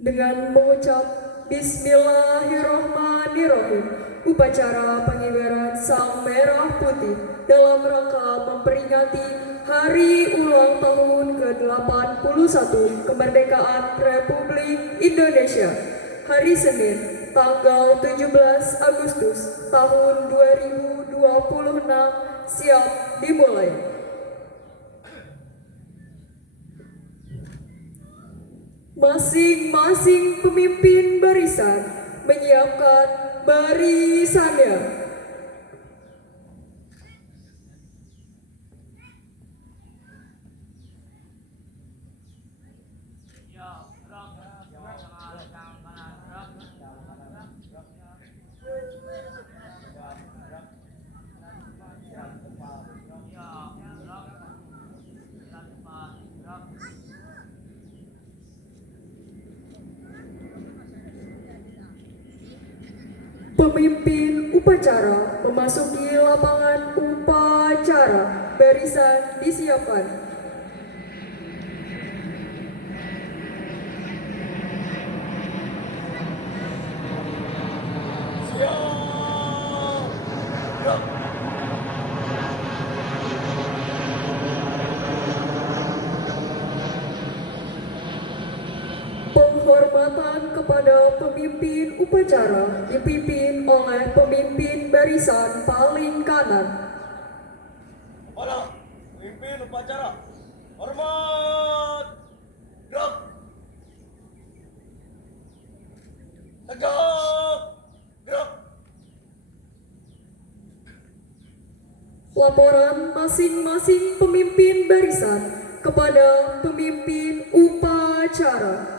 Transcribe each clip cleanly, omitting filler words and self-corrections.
Dengan mengucap Bismillahirrohmanirrohim, upacara pengibaran Sang Merah Putih dalam rangka memperingati Hari Ulang Tahun ke-81 Kemerdekaan Republik Indonesia, hari Senin, tanggal 17 Agustus tahun 2026, siap dimulai. Masing-masing pemimpin barisan menyiapkan barisannya. Pemimpin upacara memasuki lapangan upacara, barisan disiapkan. Penghormatan kepada pemimpin upacara dipimpin oleh pemimpin barisan paling kanan. Kepada pemimpin upacara, hormat, gerak, tegak, gerak. Laporan masing-masing pemimpin barisan kepada pemimpin upacara.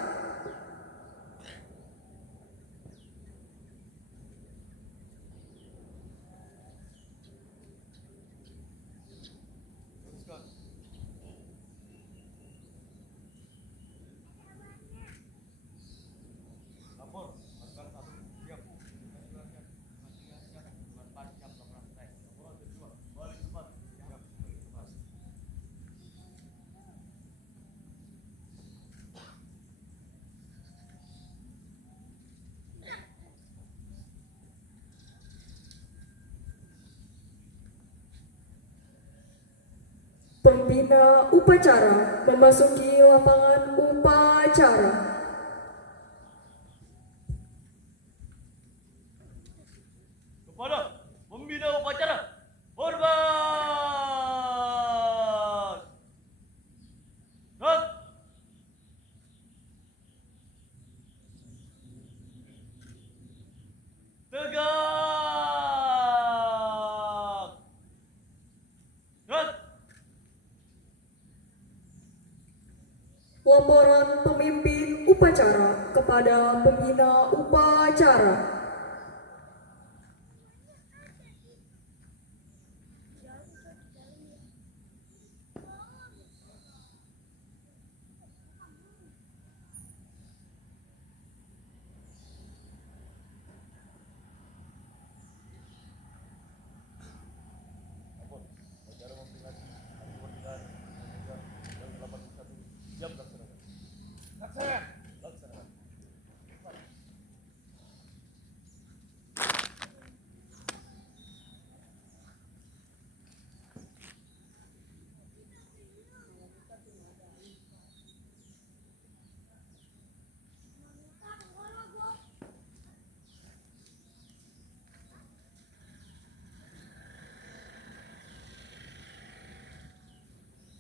Pembina upacara memasuki lapangan upacara. Kepada pembina upacara, hormat, gerak, tegak, gerak. Laporan pemimpin upacara kepada pembina upacara.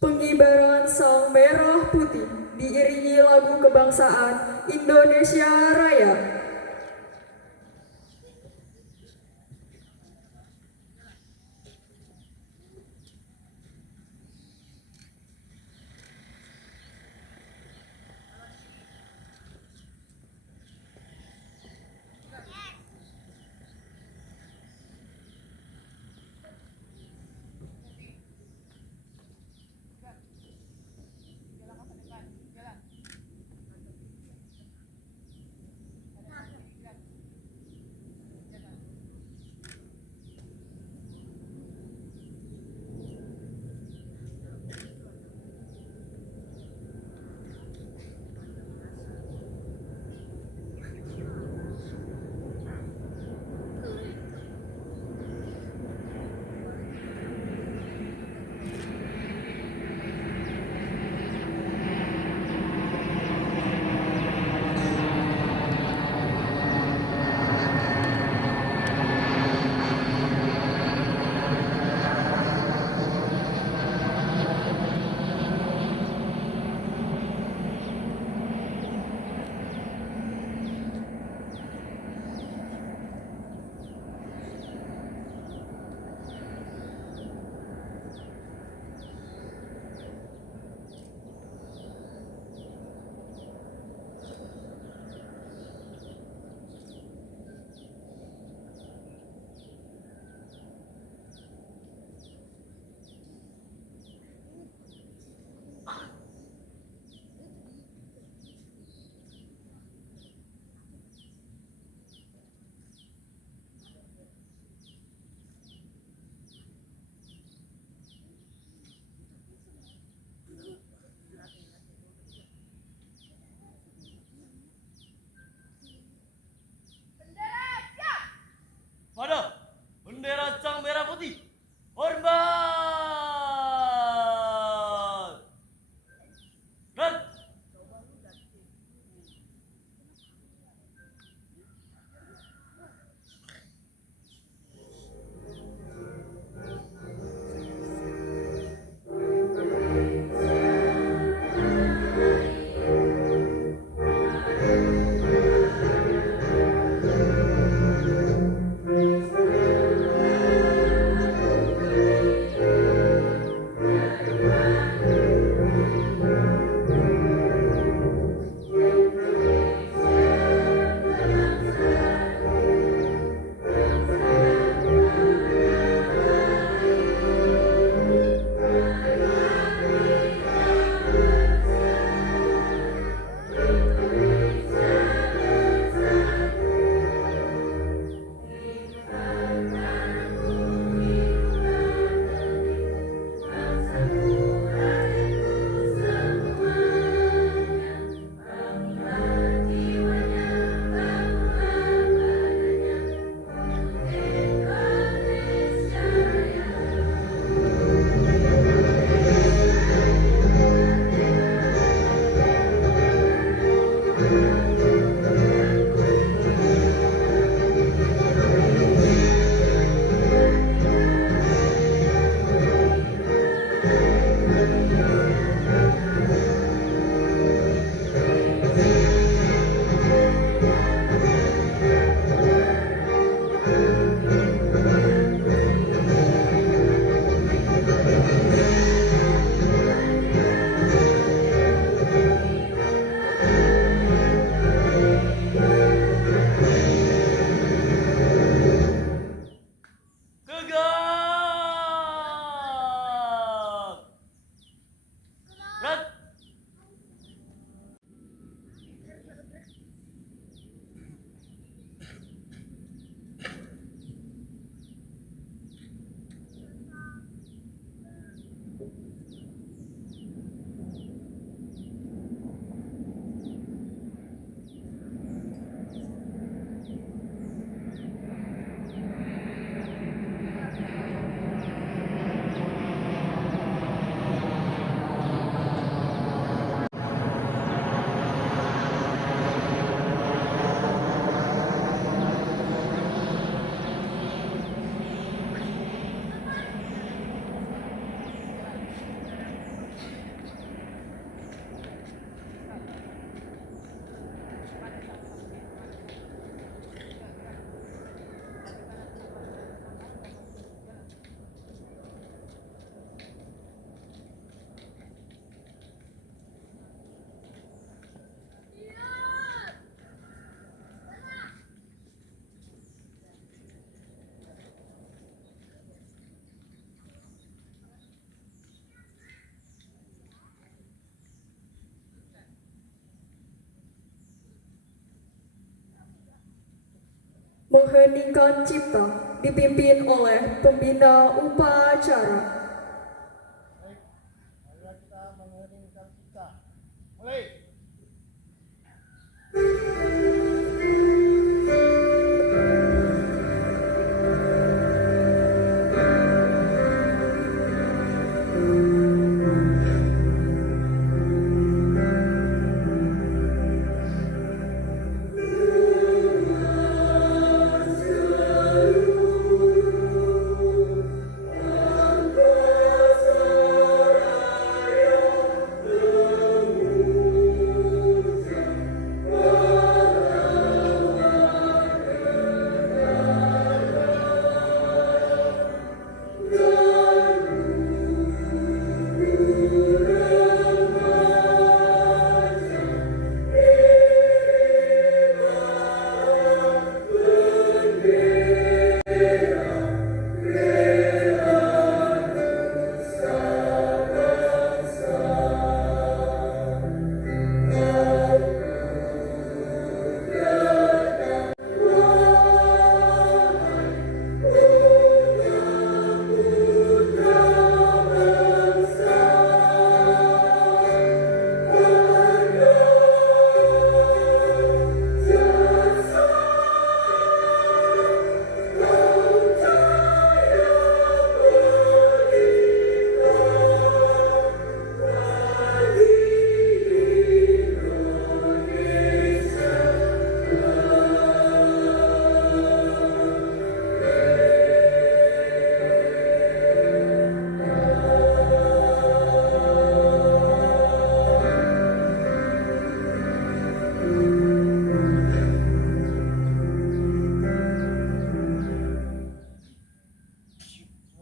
Pengibaran Sang Merah Putih diiringi lagu kebangsaan Indonesia Raya. mengheningkan cipta dipimpin oleh pembina upacara. Baik, marilah kita mengheningkan cipta. Mulai.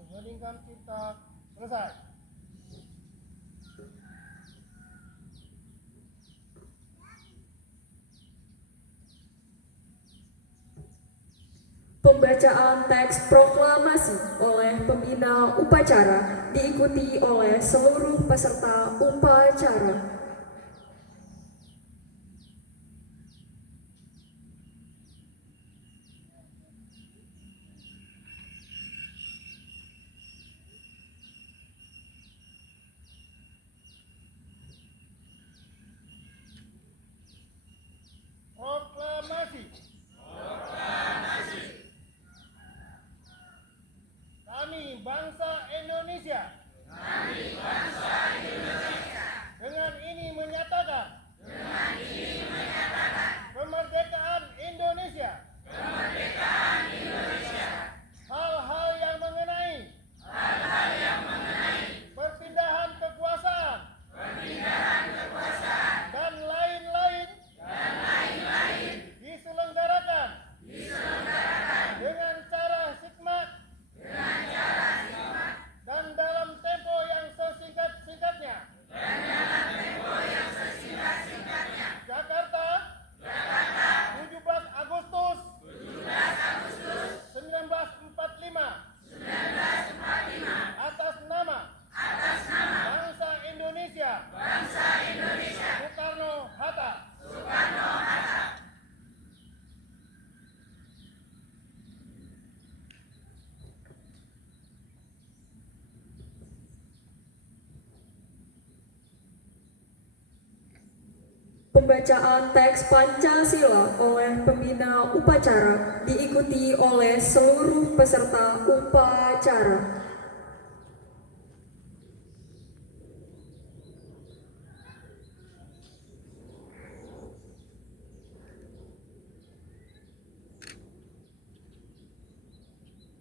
Mengheningkan cipta selesai. Pembacaan teks proklamasi oleh pembina upacara diikuti oleh seluruh peserta upacara. Proklamasi. Kami bangsa Indonesia. Dengan ini menyatakan. Kemerdekaan Indonesia. Hal-hal yang mengenai. Perpindahan kekuasaan. Dan lain-lain. Diselenggarakan. Dengan cara hikmat. Dan dalam tempo yang sesingkat-singkatnya. Jakarta, 17 Agustus 1945. Atas nama bangsa Indonesia. Soekarno-Hatta. Pembacaan teks Pancasila oleh pembina upacara diikuti oleh seluruh peserta upacara.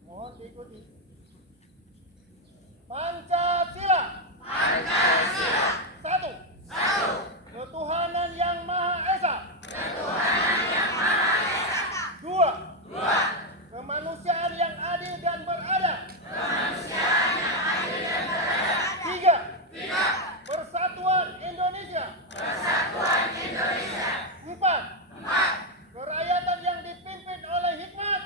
Mohon diikuti. Pancasila. Satu. Ketuhanan yang Maha Esa. Dua. Kemanusiaan yang adil dan beradab. Tiga. Persatuan Indonesia. Empat. Kerakyatan yang dipimpin oleh hikmat.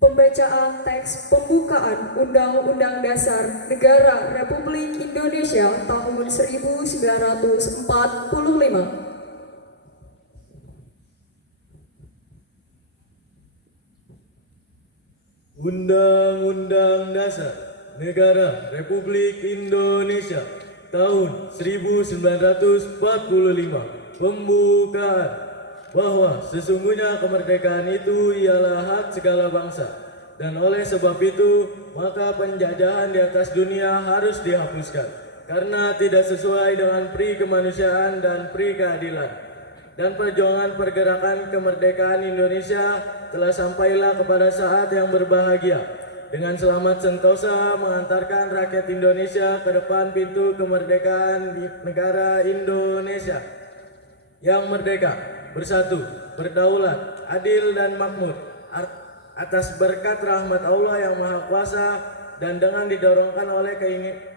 Pembacaan teks pembukaan Undang-Undang Dasar Negara Republik Indonesia tahun 1945. Undang-Undang Dasar Negara Republik Indonesia tahun 1945. Pembukaan. Bahwa sesungguhnya kemerdekaan itu ialah hak segala bangsa, dan oleh sebab itu maka penjajahan di atas dunia harus dihapuskan karena tidak sesuai dengan pri kemanusiaan dan pri keadilan. Dan perjuangan pergerakan kemerdekaan Indonesia telah sampailah kepada saat yang berbahagia dengan selamat sentosa mengantarkan rakyat Indonesia ke depan pintu kemerdekaan di negara Indonesia yang merdeka, bersatu, berdaulat, adil dan makmur atas berkat rahmat Allah yang Maha Kuasa dan dengan didorongkan oleh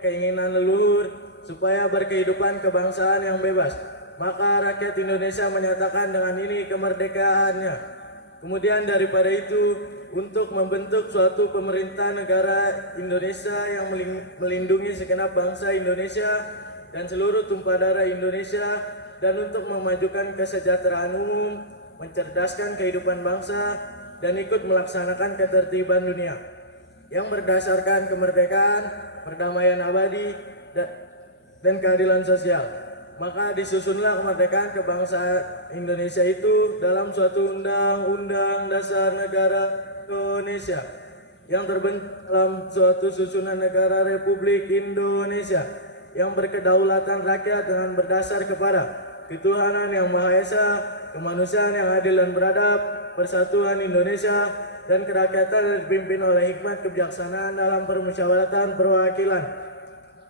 keinginan leluhur supaya berkehidupan kebangsaan yang bebas. Maka rakyat Indonesia menyatakan dengan ini kemerdekaannya. Kemudian daripada itu, untuk membentuk suatu pemerintah negara Indonesia yang melindungi segenap bangsa Indonesia dan seluruh tumpah darah Indonesia, dan untuk memajukan kesejahteraan umum, mencerdaskan kehidupan bangsa, dan ikut melaksanakan ketertiban dunia yang berdasarkan kemerdekaan, perdamaian abadi, dan keadilan sosial. Maka disusunlah kemerdekaan kebangsaan Indonesia itu dalam suatu Undang-Undang Dasar Negara Indonesia yang terbentuk dalam suatu susunan negara Republik Indonesia yang berkedaulatan rakyat dengan berdasar kepada ketuhanan yang Maha Esa, kemanusiaan yang adil dan beradab, persatuan Indonesia, dan kerakyatan yang dipimpin oleh hikmat kebijaksanaan dalam permusyawaratan perwakilan,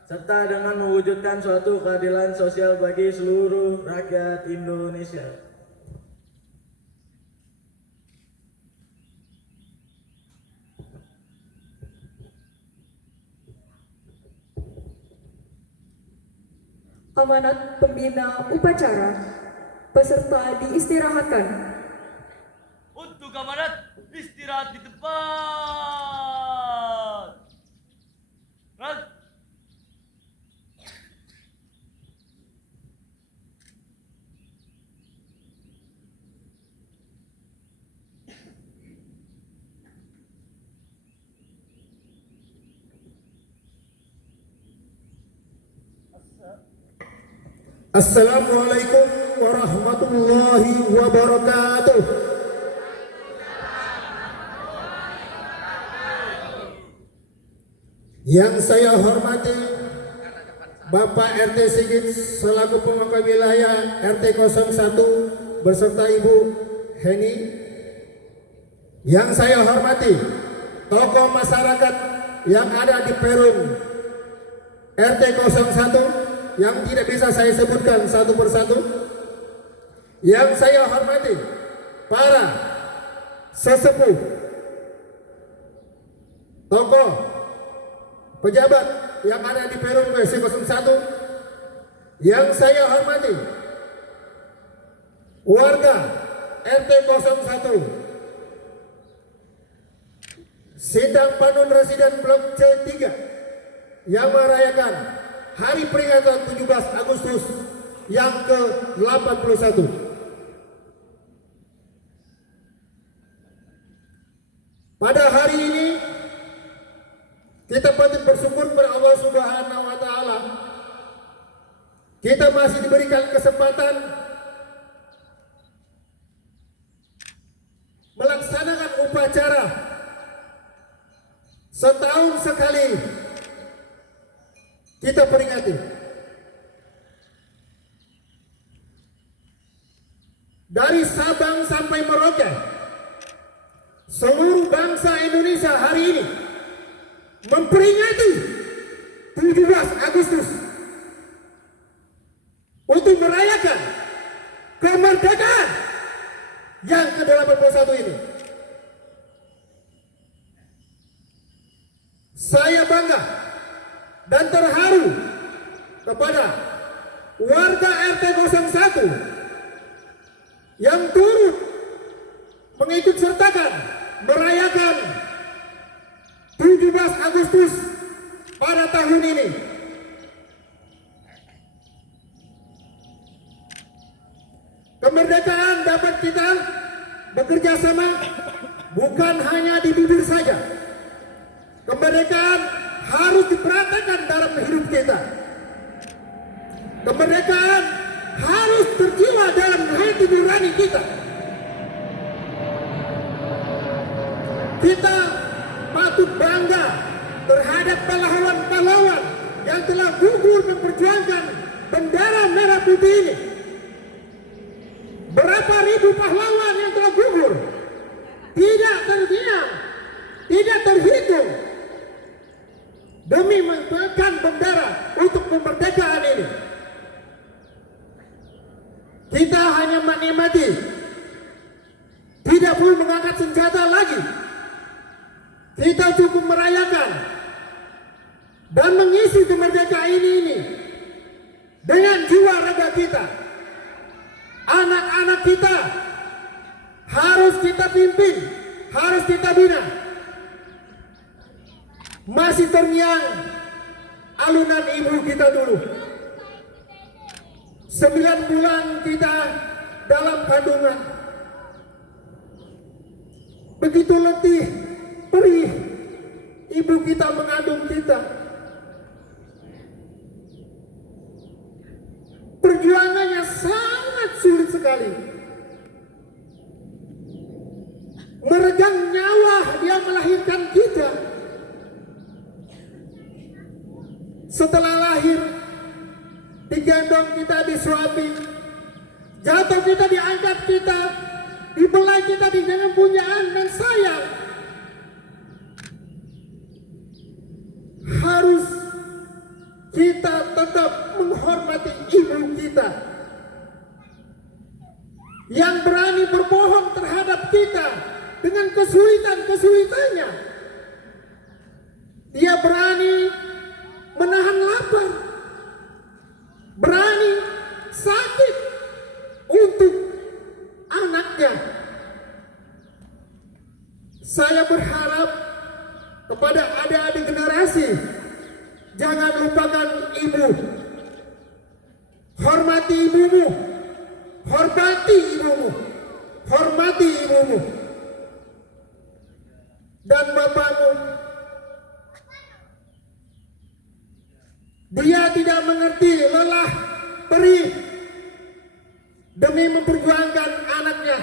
serta dengan mewujudkan suatu keadilan sosial bagi seluruh rakyat Indonesia. Amanat pembina upacara. Peserta diistirahatkan. Untuk amanat, istirahat di tempat. Ran. Assalamualaikum warahmatullahi wabarakatuh. Yang saya hormati Bapak RT Sigit selaku pemangku wilayah RT 01 beserta Ibu Heni. Yang saya hormati tokoh masyarakat yang ada di Perum RT 01 yang tidak bisa saya sebutkan satu persatu. Yang saya hormati para sesepuh, tokoh, pejabat yang ada di Perum WC 01. Yang saya hormati warga RT 01 Sindang Panun Residen Blok C3 yang merayakan Hari Peringatan 17 Agustus yang ke-81. Pada hari ini kita patut bersyukur kepada Allah Subhanahu wa taala. Kita masih diberikan kesempatan melaksanakan upacara setahun sekali. Kita peringati dari Sabang sampai Merauke, seluruh bangsa Indonesia hari ini memperingati 17 Agustus untuk merayakan kemerdekaan yang ke-81 ini. Saya bangga dan terharu kepada warga RT 01 yang turut mengikut sertakan merayakan Agustus pada tahun ini. Kemerdekaan dapat kita bekerja sama bukan hanya di bibir saja. Kemerdekaan harus dipraktekkan dalam hidup kita. Kemerdekaan harus terjiwa dalam hati nurani kita. Kita patut bangga terhadap pahlawan-pahlawan yang telah gugur memperjuangkan bendera merah putih ini. Berapa ribu pahlawan yang telah gugur tidak terhitung, tidak terhitung demi menekan bendera untuk kemerdekaan ini. Kita hanya menikmati, tidak perlu mengangkat senjata lagi. Kita cukup merayakan dan mengisi kemerdekaan ini dengan jiwa raga kita. Anak-anak kita harus kita pimpin, harus kita bina. Masih terngiang alunan ibu kita dulu. 9 bulan kita dalam kandungan. Begitu letih, perih ibu kita mengandung kita. Perjuangannya sangat sulit sekali. Meregang nyawa dia melahirkan kita. Setelah lahir, digendong kita, disuapi, jatuh kita, diangkat kita, dibelai kita dengan punyaan dan sayang. Harus kita tetap menghormati ibu kita yang berani berbohong terhadap kita dengan kesulitan-kesulitannya. Dia berani menahan lapar, berani sakit untuk anaknya. Saya berharap kepada adik-adik generasi, jangan lupakan ibu. Hormati ibumu, hormati ibumu, hormati ibumu dan bapakmu. Dia tidak mengerti lelah, perih demi memperjuangkan anaknya.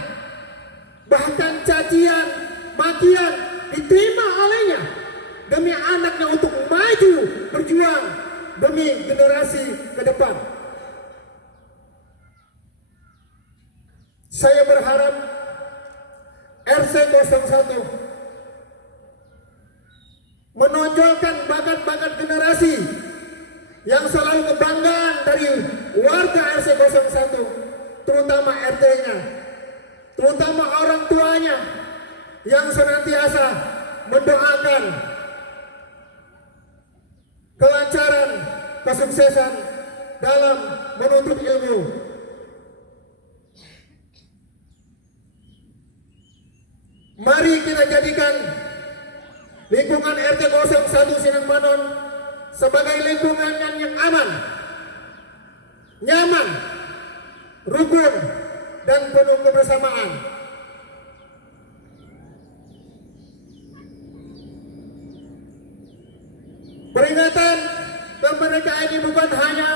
Bahkan cacian, makian diterima olehnya demi anaknya untuk maju berjuang demi generasi ke depan. Saya berharap RC01 menonjolkan bakat-bakat generasi yang selalu kebanggaan dari warga RC01, terutama RT-nya, terutama orang tuanya yang senantiasa mendoakan kelancaran, kesuksesan dalam menuntut ilmu. Mari kita jadikan lingkungan RT 01 Sinangbanon sebagai lingkungan yang aman, nyaman, rukun, dan penuh kebersamaan. Peringatan kemerdekaan ini bukan hanya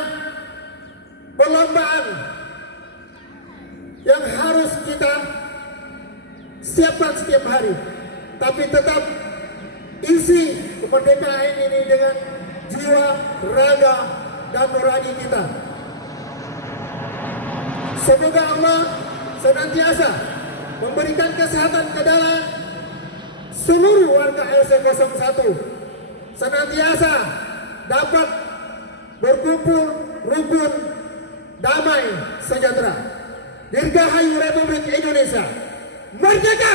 perlombaan yang harus kita siapkan setiap hari, tapi tetap isi kemerdekaan ini dengan jiwa, raga, dan nurani kita. Semoga Allah senantiasa memberikan kesehatan ke dalam seluruh warga RC01, senantiasa dapat berkumpul rukun, damai, sejahtera. Dirgahayu Republik Indonesia. Merdeka!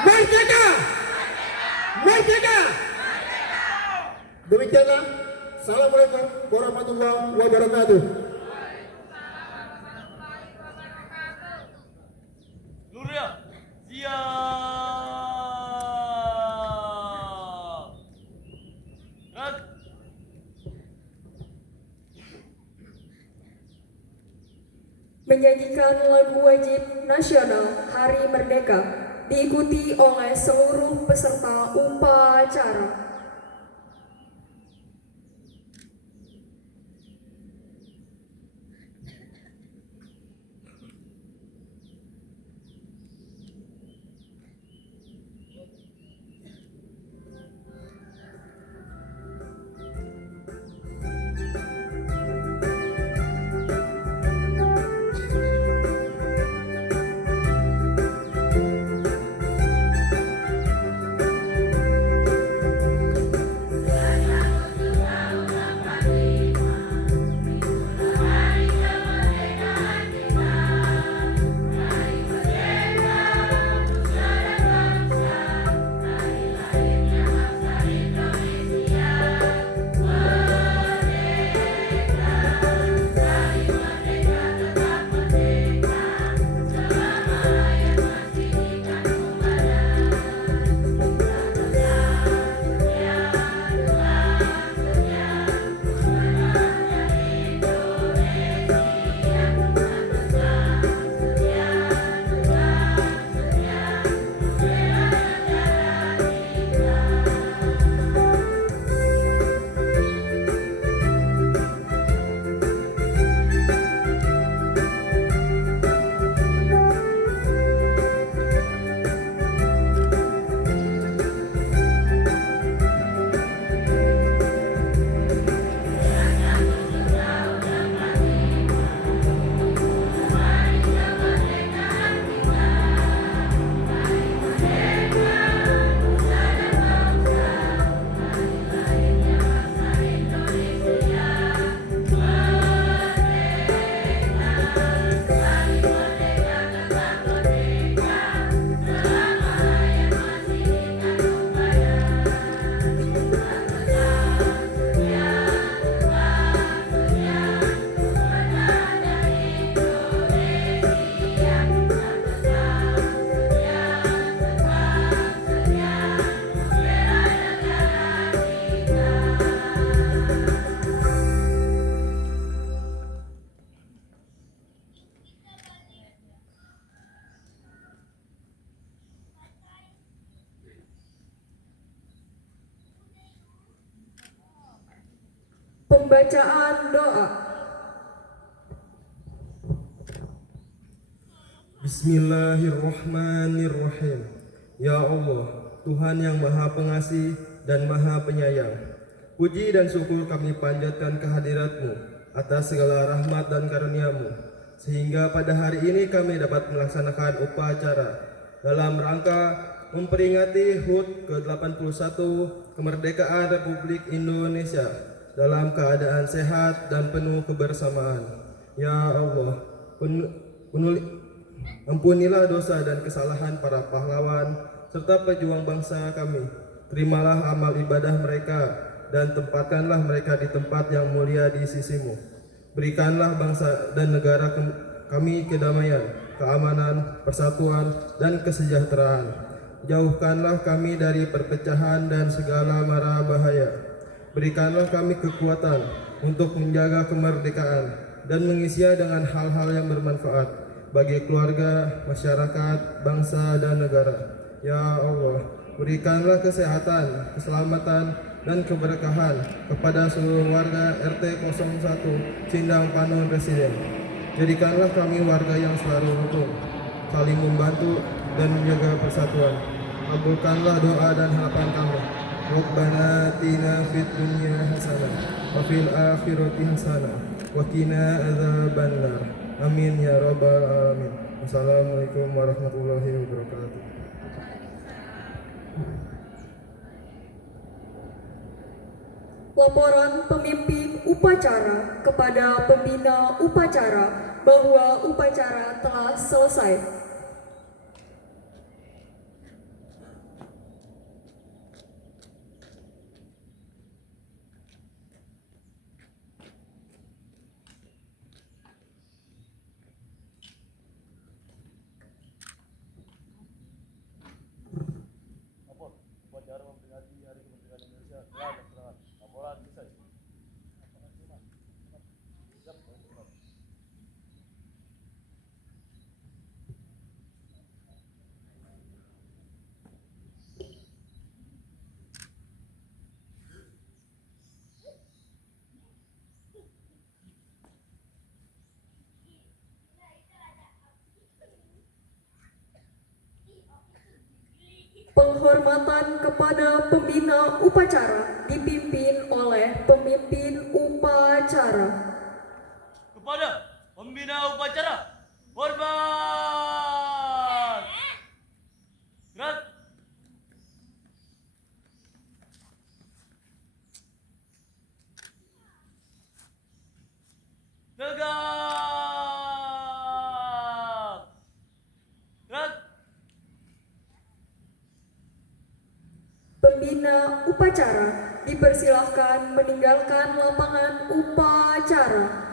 Merdeka! Merdeka! Demikianlah. Assalamualaikum warahmatullahi wabarakatuh. Nurya, siap. menyanyikan lagu wajib nasional Hari Merdeka, diikuti oleh seluruh peserta upacara. Pembacaan doa. Bismillahirrahmanirrahim. Ya Allah, Tuhan yang Maha Pengasih dan Maha Penyayang, puji dan syukur kami panjatkan kehadirat-Mu atas segala rahmat dan karunia-Mu, sehingga pada hari ini kami dapat melaksanakan upacara dalam rangka memperingati HUT ke-81 kemerdekaan Republik Indonesia dalam keadaan sehat dan penuh kebersamaan. Ya Allah, ampunilah dosa dan kesalahan para pahlawan serta pejuang bangsa kami. Terimalah amal ibadah mereka dan tempatkanlah mereka di tempat yang mulia di sisi-Mu. Berikanlah bangsa dan negara kami kedamaian, keamanan, persatuan, dan kesejahteraan. Jauhkanlah kami dari perpecahan dan segala mara bahaya. Berikanlah kami kekuatan untuk menjaga kemerdekaan dan mengisinya dengan hal-hal yang bermanfaat bagi keluarga, masyarakat, bangsa, dan negara. Ya Allah, berikanlah kesehatan, keselamatan, dan keberkahan kepada seluruh warga RT 01 Cindang Panon Residen. Jadikanlah kami warga yang selalu rukun, saling membantu, dan menjaga persatuan. Kabulkanlah doa dan harapan kami. Rabbana atina fid dunya hasanah wa fil akhirati hasanah wa qina adzabannar. Amin ya rabbal alamin. Wassalamualaikum warahmatullahi wabarakatuh. Laporan pemimpin upacara kepada pembina upacara bahwa upacara telah selesai. Upacara memperingati Hari Kemerdekaan Indonesia telah dilaksanakan. Laporan selesai. Siap, penghormatan kepada pembina upacara dipimpin oleh pemimpin upacara. Kepada pembina upacara, hormat. Gerak. Tegak. Gerak. Pembina upacara dipersilahkan meninggalkan lapangan upacara.